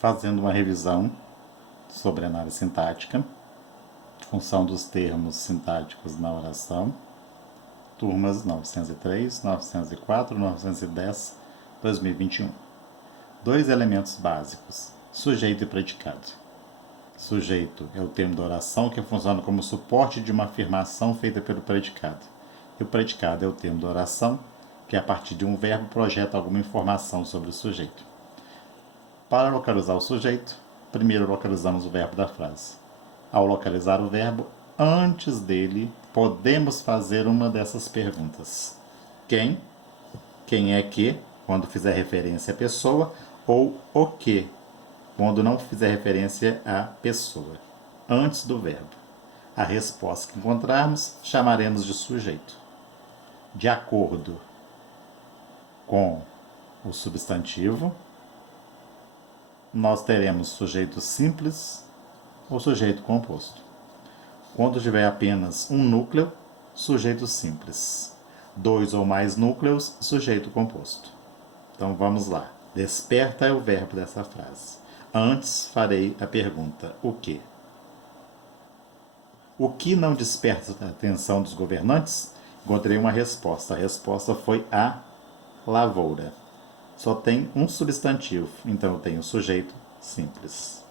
fazendo uma revisão sobre análise sintática, função dos termos sintáticos na oração, turmas 903, 904, 910, 2021. Dois elementos básicos, sujeito e predicado. Sujeito é o termo da oração que funciona como suporte de uma afirmação feita pelo predicado. E o predicado é o termo da oração que, a partir de um verbo, projeta alguma informação sobre o sujeito. Para localizar o sujeito, primeiro localizamos o verbo da frase. Ao localizar o verbo, antes dele, podemos fazer uma dessas perguntas. Quem? Quem é que, quando fizer referência à pessoa, ou o que, quando não fizer referência à pessoa, antes do verbo. A resposta que encontrarmos, chamaremos de sujeito. De acordo com o substantivo, nós teremos sujeito simples ou sujeito composto. Quando tiver apenas um núcleo, sujeito simples. 2 ou mais núcleos, sujeito composto. Então vamos lá. Desperta é o verbo dessa frase. Antes farei a pergunta: o que? O que não desperta a atenção dos governantes? Encontrei uma resposta. A resposta foi a lavoura. Só tem um substantivo, então eu tenho sujeito simples.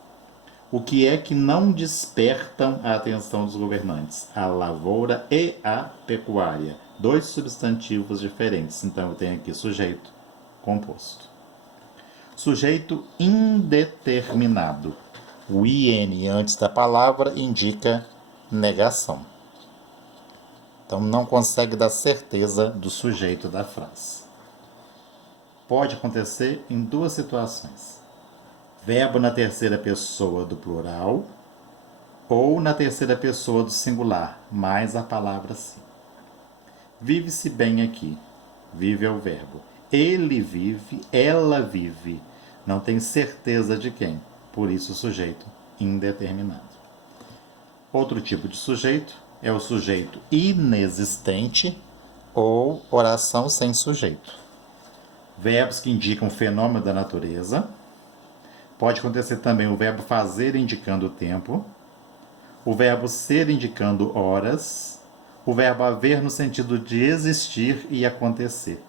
O que é que não despertam a atenção dos governantes? A lavoura e a pecuária. 2 substantivos diferentes, então eu tenho aqui sujeito composto. Sujeito indeterminado. O IN antes da palavra indica negação. Então não consegue dar certeza do sujeito da frase. Pode acontecer em 2 situações. Verbo na terceira pessoa do plural ou na terceira pessoa do singular, mais a palavra sim. Vive-se bem aqui. Vive é o verbo. Ele vive, ela vive. Não tem certeza de quem, por isso o sujeito indeterminado. Outro tipo de sujeito é o sujeito inexistente ou oração sem sujeito. Verbos que indicam fenômeno da natureza. Pode acontecer também o verbo fazer indicando o tempo, o verbo ser indicando horas, o verbo haver no sentido de existir e acontecer.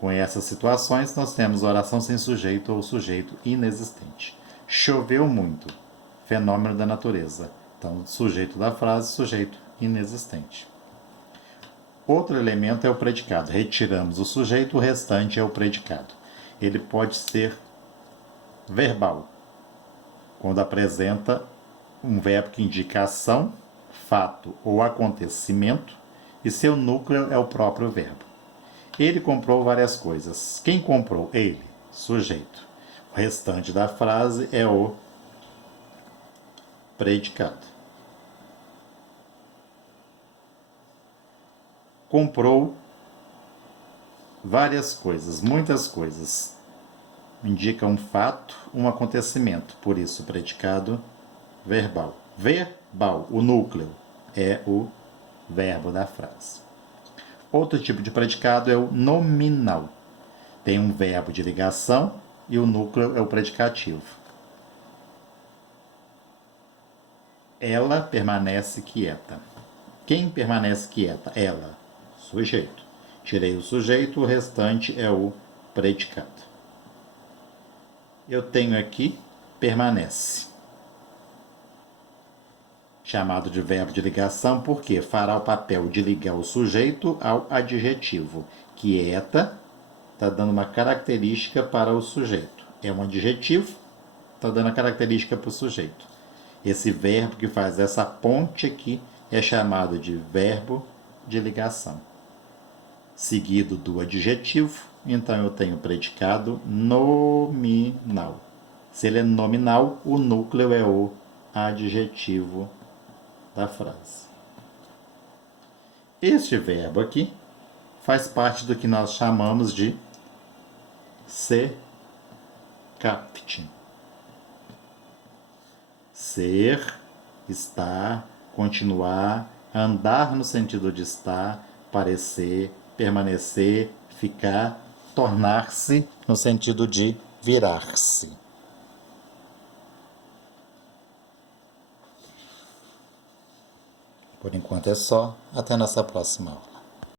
Com essas situações, nós temos oração sem sujeito ou sujeito inexistente. Choveu muito, fenômeno da natureza. Então, sujeito da frase, sujeito inexistente. Outro elemento é o predicado. Retiramos o sujeito, o restante é o predicado. Ele pode ser verbal, quando apresenta um verbo que indica ação, fato ou acontecimento, e seu núcleo é o próprio verbo. Ele comprou várias coisas. Quem comprou? Ele, sujeito. O restante da frase é o predicado. Comprou várias coisas, muitas coisas. Indica um fato, um acontecimento, por isso predicado verbal. Verbal, o núcleo, é o verbo da frase. Outro tipo de predicado é o nominal. Tem um verbo de ligação e o núcleo é o predicativo. Ela permanece quieta. Quem permanece quieta? Ela, sujeito. Tirei o sujeito, o restante é o predicado. Eu tenho aqui permanece, chamado de verbo de ligação, porque fará o papel de ligar o sujeito ao adjetivo. Quieta está dando uma característica para o sujeito. É um adjetivo, está dando a característica para o sujeito. Esse verbo que faz essa ponte aqui é chamado de verbo de ligação. Seguido do adjetivo, então eu tenho o predicado nominal. Se ele é nominal, o núcleo é o adjetivo da frase. Este verbo aqui faz parte do que nós chamamos de se capte. Ser, estar, continuar, andar no sentido de estar, parecer, permanecer, ficar, tornar-se no sentido de virar-se. Por enquanto é só. Até nossa próxima aula.